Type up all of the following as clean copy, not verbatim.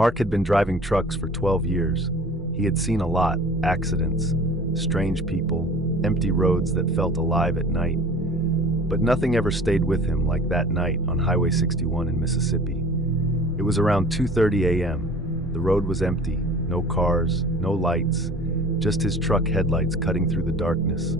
Mark had been driving trucks for 12 years. He had seen a lot: accidents, strange people, empty roads that felt alive at night. But nothing ever stayed with him like that night on Highway 61 in Mississippi. It was around 2:30 a.m. The road was empty, no cars, no lights, just his truck headlights cutting through the darkness.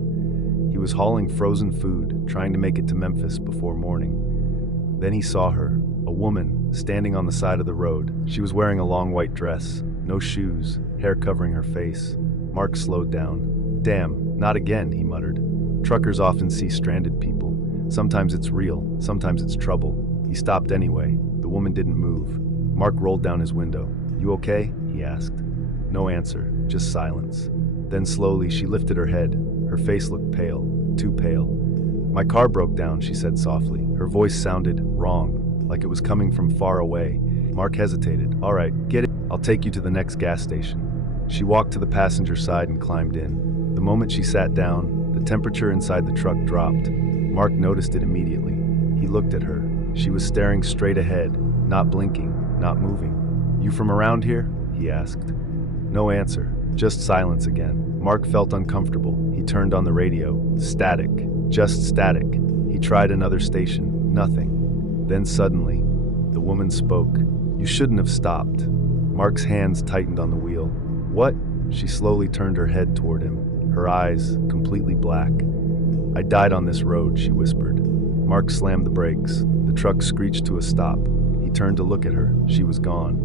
He was hauling frozen food, trying to make it to Memphis before morning. Then he saw her, a woman, standing on the side of the road. She was wearing a long white dress, no shoes, hair covering her face. Mark slowed down. "Damn, not again," he muttered. Truckers often see stranded people. Sometimes it's real, sometimes it's trouble. He stopped anyway. The woman didn't move. Mark rolled down his window. "You okay?" he asked. No answer, just silence. Then slowly she lifted her head. Her face looked pale, too pale. "My car broke down," she said softly. Her voice sounded wrong, like it was coming from far away. Mark hesitated. "All right, get it. I'll take you to the next gas station." She walked to the passenger side and climbed in. The moment she sat down, the temperature inside the truck dropped. Mark noticed it immediately. He looked at her. She was staring straight ahead, not blinking, not moving. "You from around here?" he asked. No answer, just silence again. Mark felt uncomfortable. He turned on the radio. Static, just static. He tried another station. Nothing. Then suddenly, the woman spoke. "You shouldn't have stopped." Mark's hands tightened on the wheel. "What?" She slowly turned her head toward him, her eyes completely black. "I died on this road," she whispered. Mark slammed the brakes. The truck screeched to a stop. He turned to look at her. She was gone.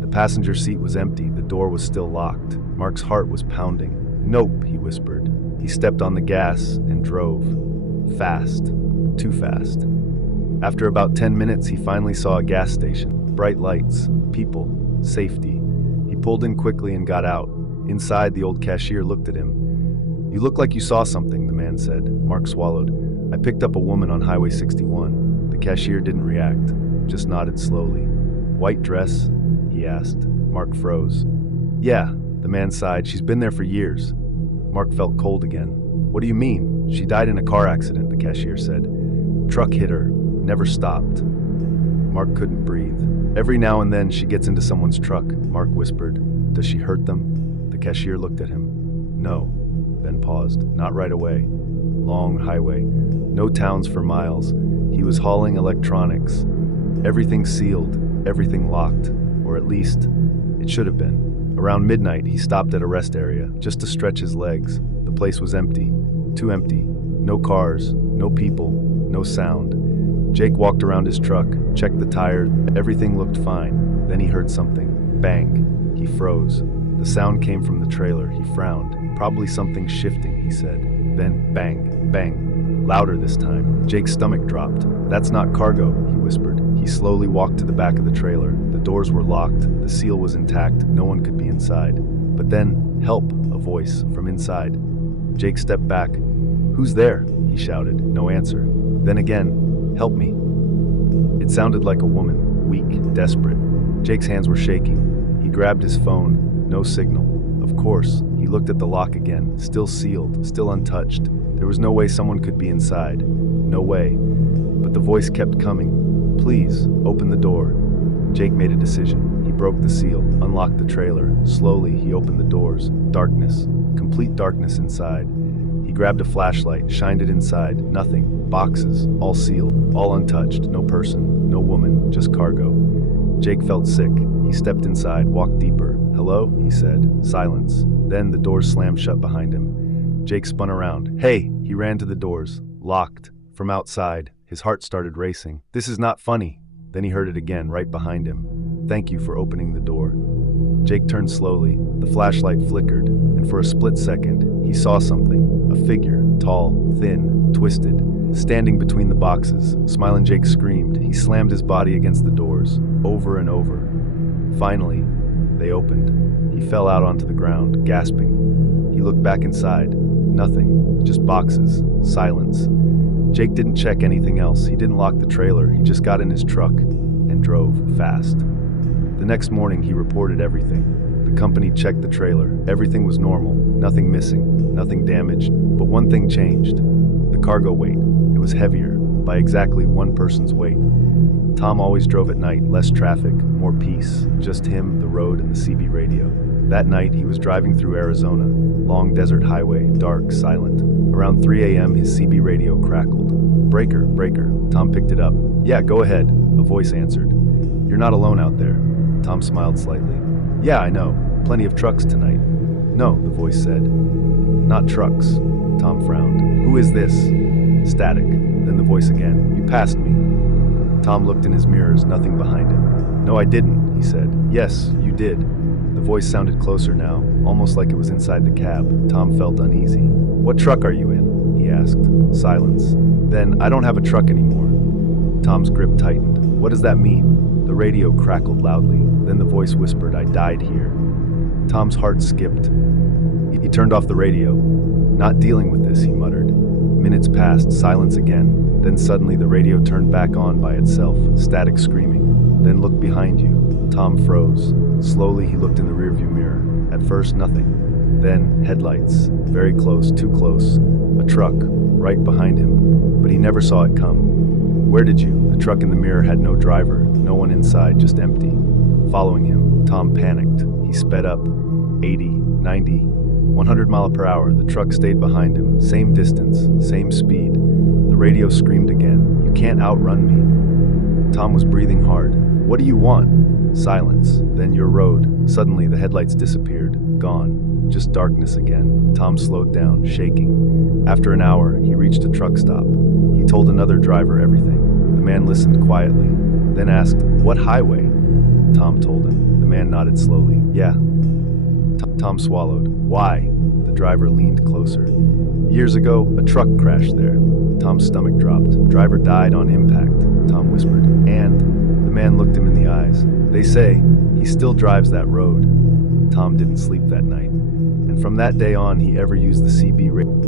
The passenger seat was empty. The door was still locked. Mark's heart was pounding. "Nope," he whispered. He stepped on the gas and drove. Fast. Too fast. After about 10 minutes, he finally saw a gas station. Bright lights, people, safety. He pulled in quickly and got out. Inside, the old cashier looked at him. "You look like you saw something," the man said. Mark swallowed. "I picked up a woman on Highway 61. The cashier didn't react, just nodded slowly. "White dress?" he asked. Mark froze. "Yeah," the man sighed. "She's been there for years." Mark felt cold again. "What do you mean?" "She died in a car accident," the cashier said. "Truck hit her. Never stopped." Mark couldn't breathe. "Every now and then she gets into someone's truck," Mark whispered. "Does she hurt them?" The cashier looked at him. "No," then paused. "Not right away." Long highway. No towns for miles. He was hauling electronics. Everything sealed, everything locked. Or at least, it should have been. Around midnight, he stopped at a rest area, just to stretch his legs. The place was empty. Too empty. No cars, no people, no sound. Jake walked around his truck, checked the tires. Everything looked fine. Then he heard something. Bang. He froze. The sound came from the trailer. He frowned. "Probably something shifting," he said. Then bang, bang. Louder this time. Jake's stomach dropped. "That's not cargo," he whispered. He slowly walked to the back of the trailer. The doors were locked. The seal was intact. No one could be inside. But then, "Help," a voice from inside. Jake stepped back. "Who's there?" he shouted. No answer. Then again, "Help me." It sounded like a woman, weak, desperate. Jake's hands were shaking. He grabbed his phone. No signal. Of course, he looked at the lock again. Still sealed, still untouched. There was no way someone could be inside. No way. But the voice kept coming. "Please, open the door." Jake made a decision. He broke the seal, unlocked the trailer. Slowly, he opened the doors. Darkness. Complete darkness inside. He grabbed a flashlight, shined it inside. Nothing. Boxes. All sealed. All untouched. No person. No woman. Just cargo. Jake felt sick. He stepped inside, walked deeper. "Hello?" he said. Silence. Then the doors slammed shut behind him. Jake spun around. "Hey!" He ran to the doors. Locked. From outside, his heart started racing. "This is not funny." Then he heard it again, right behind him. "Thank you for opening the door." Jake turned slowly. The flashlight flickered, and for a split second, he saw something. A figure, tall, thin, twisted, standing between the boxes. Smiling, Jake screamed. He slammed his body against the doors, over and over. Finally, they opened. He fell out onto the ground, gasping. He looked back inside. Nothing, just boxes, silence. Jake didn't check anything else. He didn't lock the trailer. He just got in his truck and drove fast. The next morning, he reported everything. The company checked the trailer. Everything was normal, nothing missing, nothing damaged. But one thing changed. The cargo weight. It was heavier. by exactly one person's weight. Tom always drove at night, less traffic, more peace, just him, the road, and the CB radio. That night, he was driving through Arizona, long desert highway, dark, silent. Around 3 a.m., his CB radio crackled. "Breaker, breaker." Tom picked it up. "Yeah, go ahead," a voice answered. "You're not alone out there." Tom smiled slightly. "Yeah, I know. Plenty of trucks tonight." "No," the voice said. "Not trucks." Tom frowned. "Who is this?" Static. Then the voice again. "You passed me." Tom looked in his mirrors, nothing behind him. "No, I didn't," he said. "Yes, you did." The voice sounded closer now, almost like it was inside the cab. Tom felt uneasy. "What truck are you in?" he asked. Silence. "Then, I don't have a truck anymore." Tom's grip tightened. "What does that mean?" The radio crackled loudly. Then the voice whispered, "I died here." Tom's heart skipped. He turned off the radio. "Not dealing with this," he muttered. Minutes passed, silence again. Then suddenly the radio turned back on by itself, static screaming. "Then look behind you." Tom froze. Slowly he looked in the rearview mirror. At first, nothing. Then, headlights. Very close, too close. A truck, right behind him. But he never saw it come. "Where did you?" The truck in the mirror had no driver, no one inside, just empty. Following him, Tom panicked. He sped up. 80, 90, 100 miles per hour. The truck stayed behind him. Same distance, same speed. The radio screamed again. "You can't outrun me." Tom was breathing hard. "What do you want?" Silence. Then your road. Suddenly the headlights disappeared. Gone. Just darkness again. Tom slowed down, shaking. After an hour, he reached a truck stop. He told another driver everything. The man listened quietly, then asked, "What highway?" Tom told him. The man nodded slowly. "Yeah." Tom swallowed. "Why?" The driver leaned closer. "Years ago, a truck crashed there." Tom's stomach dropped. "Driver died on impact," Tom whispered. "And?" The man looked him in the eyes. "They say he still drives that road." Tom didn't sleep that night. And from that day on, he ever used the CB radio.